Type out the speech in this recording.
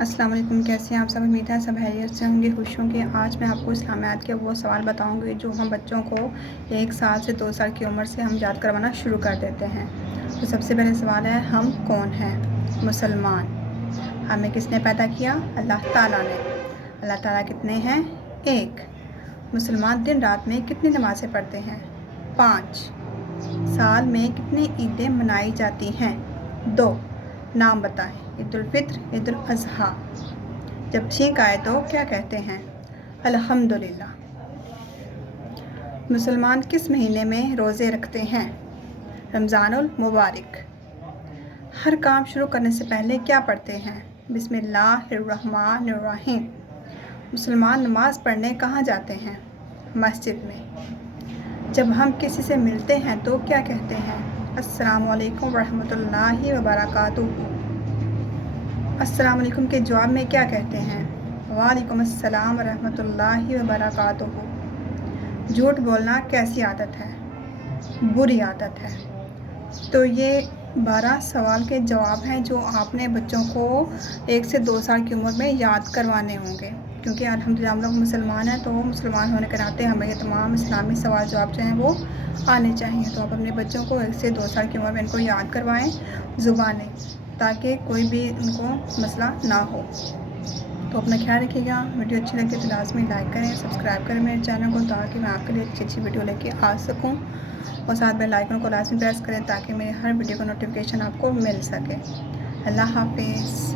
السلام علیکم، کیسے ہیں آپ سب؟ امید ہے سب خیریت سے ہوں گے، خوش ہوں گے۔ آج میں آپ کو اسلامیات کے وہ سوال بتاؤں گی جو ہم بچوں کو 1 سال سے 2 سال کی عمر سے ہم یاد کروانا شروع کر دیتے ہیں۔ تو سب سے پہلے سوال ہے، ہم کون ہیں؟ مسلمان۔ ہمیں کس نے پیدا کیا؟ اللہ تعالیٰ نے۔ اللہ تعالیٰ کتنے ہیں؟ 1۔ مسلمان دن رات میں کتنی نمازیں پڑھتے ہیں؟ 5۔ سال میں کتنی عیدیں منائی جاتی ہیں؟ 2۔ نام بتائیں۔ عید الفطر، عید الاضحیٰ۔ جب چھینک آئے تو کیا کہتے ہیں؟ الحمدللہ۔ مسلمان کس مہینے میں روزے رکھتے ہیں؟ رمضان المبارک۔ ہر کام شروع کرنے سے پہلے کیا پڑھتے ہیں؟ بسم اللہ الرحمن الرحیم۔ مسلمان نماز پڑھنے کہاں جاتے ہیں؟ مسجد میں۔ جب ہم کسی سے ملتے ہیں تو کیا کہتے ہیں؟ السلام علیکم ورحمۃ اللہ وبرکاتہ۔ السلام علیکم کے جواب میں کیا کہتے ہیں؟ وعلیکم السلام ورحمۃ اللہ وبرکاتہ۔ جھوٹ بولنا کیسی عادت ہے؟ بری عادت ہے۔ تو یہ 12 سوال کے جواب ہیں جو آپ نے بچوں کو 1 سے 2 سال کی عمر میں یاد کروانے ہوں گے، کیونکہ الحمدللہ ہم لوگ مسلمان ہیں، تو مسلمان ہونے کے ناطے ہمیں یہ تمام اسلامی سوال جواب جو ہیں وہ آنے چاہیے۔ تو آپ اپنے بچوں کو 1 سے 2 سال کی عمر میں ان کو یاد کروائیں زبانیں، تاکہ کوئی بھی ان کو مسئلہ نہ ہو۔ تو اپنا خیال رکھیے گا۔ ویڈیو اچھی لگے تو لازمی لائک کریں، سبسکرائب کریں میرے چینل کو، تاکہ میں آپ کے لیے اچھی ویڈیو لے کے آ سکوں، اور ساتھ بیل آئیکن کو لازمی پریس کریں تاکہ میری ہر ویڈیو کا نوٹیفیکیشن آپ کو مل سکے۔ اللہ حافظ۔